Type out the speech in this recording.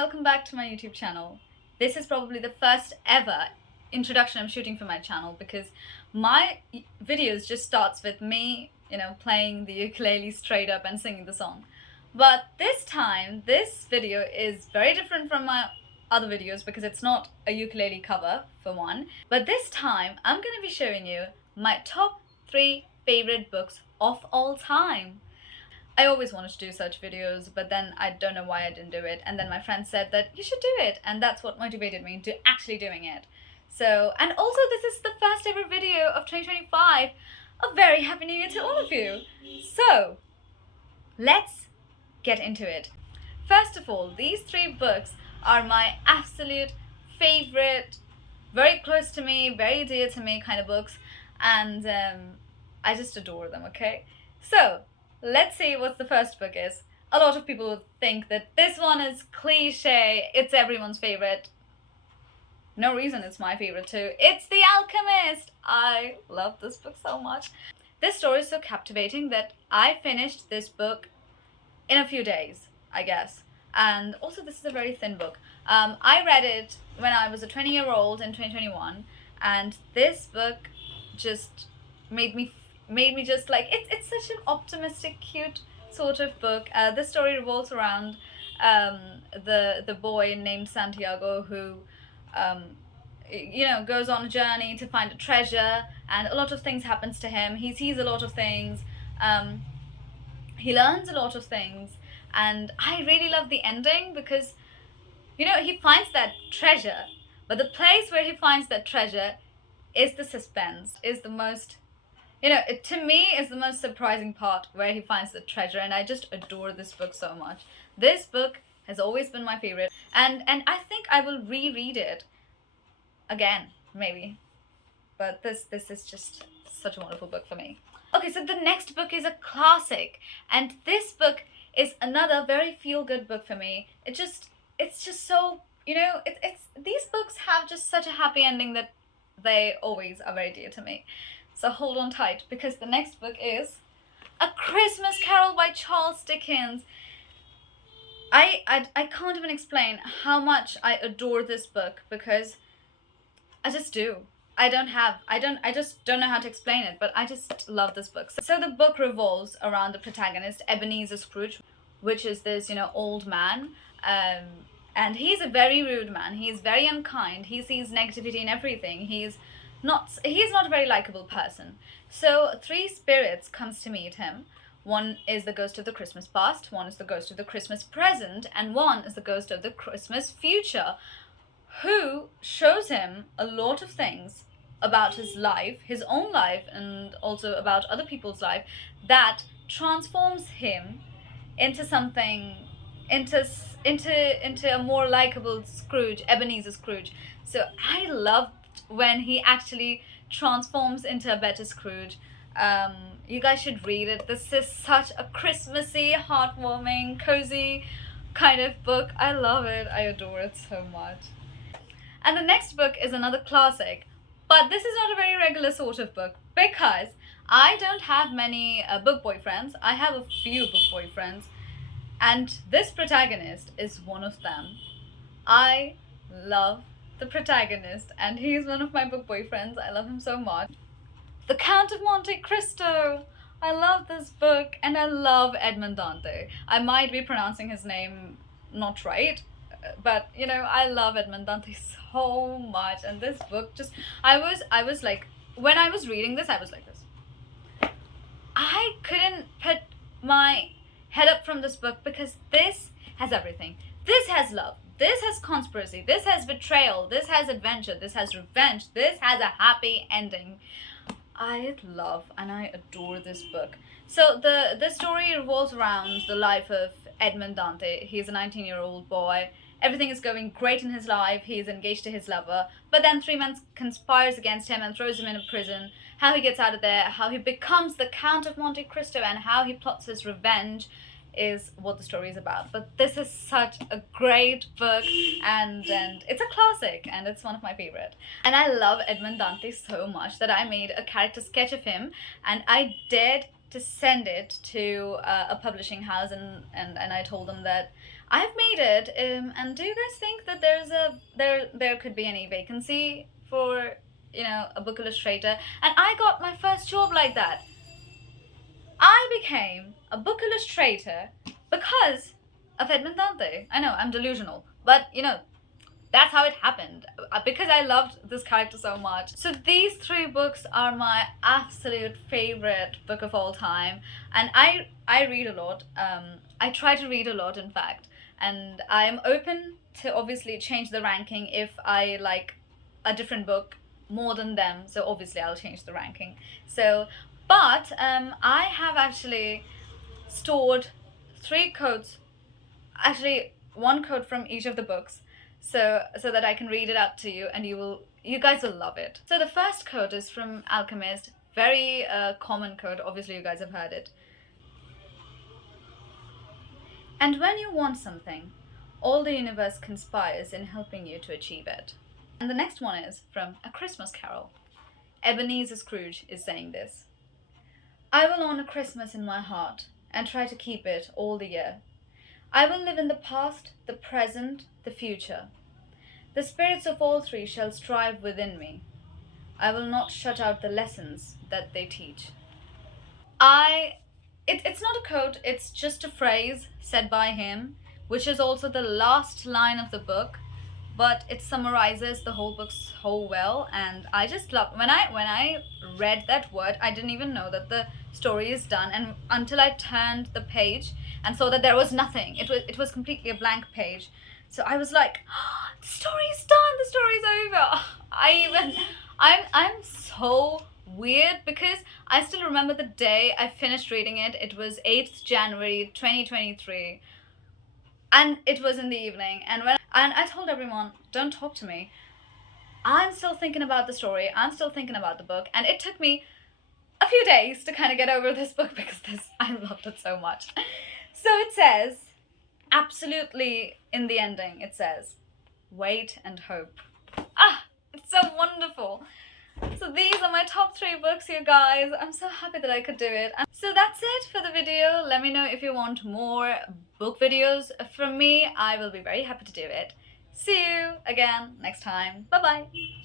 welcome back to my YouTube channel. This is probably the first ever introduction I'm shooting for my channel because my videos just starts with me, playing the ukulele straight up and singing the song. But this time, this video is very different from my other videos because it's not a ukulele cover, for one. But this time, I'm going to be showing you my top 3 favorite books of all time. I always wanted to do such videos, but then I don't know why I didn't do it. And then my friend said that you should do it, and that's what motivated me into actually doing it. So, and also this is the first ever video of 2025. A very happy new year to all of you. So, let's get into it. First of all, these 3 books are my absolute favorite, very close to me, very dear to me kind of books, and I just adore them, okay? So, let's see what the first book is. A lot of people would think that this one is cliche, it's everyone's favorite. No reason it's my favorite too. It's The Alchemist! I love this book so much. This story is so captivating that I finished this book in a few days, I guess. And also this is a very thin book. I read it when I was a 20-year-old in 2021, and this book just made me just like it's such an optimistic, cute sort of book. This story revolves around the boy named Santiago who goes on a journey to find a treasure, and a lot of things happens to him. He sees a lot of things, he learns a lot of things, and I really love the ending because he finds that treasure, but the place where he finds that treasure is the suspense, is the most to me, is the most surprising part, where he finds the treasure, and I just adore this book so much. This book has always been my favorite, and I think I will reread it again, maybe. But this is just such a wonderful book for me. Okay, so the next book is a classic, and this book is another very feel-good book for me. It's just so, it's these books have just such a happy ending that they always are very dear to me. So hold on tight, because the next book is A Christmas Carol by Charles Dickens. I can't even explain how much I adore this book, because I just do. I just don't know how to explain it, but I just love this book. So the book revolves around the protagonist, Ebenezer Scrooge, which is this, old man. And he's a very rude man. He's very unkind. He sees negativity in everything. He's not a very likable person. So 3 spirits comes to meet him. One is the ghost of the Christmas past, one is the ghost of the Christmas present, and one is the ghost of the Christmas future, who shows him a lot of things about his life, his own life, and also about other people's life, that transforms him into something, into a more likable Scrooge, Ebenezer Scrooge. So I love when he actually transforms into a better Scrooge. You guys should read it. This is such a Christmassy, heartwarming, cozy kind of book. I love it. I adore it so much. And the next book is another classic, but this is not a very regular sort of book, because I don't have many book boyfriends. I have a few book boyfriends, and this protagonist is one of them. I love the protagonist, and he's one of my book boyfriends. I love him so much. The Count of Monte Cristo. I love this book, and I love Edmond Dante. I might be pronouncing his name not right, but I love Edmond Dante so much, and this book just I was like, when I was reading this, I was like this. I couldn't put my head up from this book, because this has everything. This has love, this has conspiracy, this has betrayal, this has adventure, this has revenge, this has a happy ending. I love and I adore this book. So the story revolves around the life of Edmond Dante. He's a 19-year-old boy. Everything is going great in his life. He is engaged to his lover, but then 3 men conspires against him and throws him in a prison. How he gets out of there, how he becomes the Count of Monte Cristo, and how he plots his revenge is what the story is about. But this is such a great book, and it's a classic, and it's one of my favorite. And I love Edmond Dante so much that I made a character sketch of him, and I dared to send it to a publishing house, and I told them that I've made it, and do you guys think that there could be any vacancy for, a book illustrator? And I got my first job like that. I became a book illustrator because of Edmond Dante. I know, I'm delusional, but that's how it happened, because I loved this character so much. So these three books are my absolute favorite book of all time, and I read a lot. I try to read a lot, in fact, and I'm open to obviously change the ranking if I like a different book more than them. So obviously I'll change the ranking. So, but I have actually stored three codes, actually one code from each of the books, so that I can read it out to you, and you guys will love it. So the first code is from Alchemist, very common code, obviously you guys have heard it. And when you want something, all the universe conspires in helping you to achieve it. And the next one is from A Christmas Carol. Ebenezer Scrooge is saying this: I will honor Christmas in my heart and try to keep it all the year. I will live in the past, the present, the future. The spirits of all three shall strive within me. I will not shut out the lessons that they teach. It's not a quote, it's just a phrase said by him, which is also the last line of the book, but it summarizes the whole book so well, and I just love when I read that word, I didn't even know that the story is done, and until I turned the page and saw that there was nothing. It was completely a blank page. So I was like, oh, the story's done, the story's over. I'm so weird because I still remember the day I finished reading it. It was 8th January 2023. And it was in the evening, and I told everyone, don't talk to me. I'm still thinking about the story, I'm still thinking about the book, and it took me a few days to kind of get over this book because I loved it so much. So it says, absolutely in the ending, it says, wait and hope. Ah, it's so wonderful. So these are my top 3 books, you guys. I'm so happy that I could do it. So that's it for the video. Let me know if you want more book videos from me. I will be very happy to do it. See you again next time. Bye bye.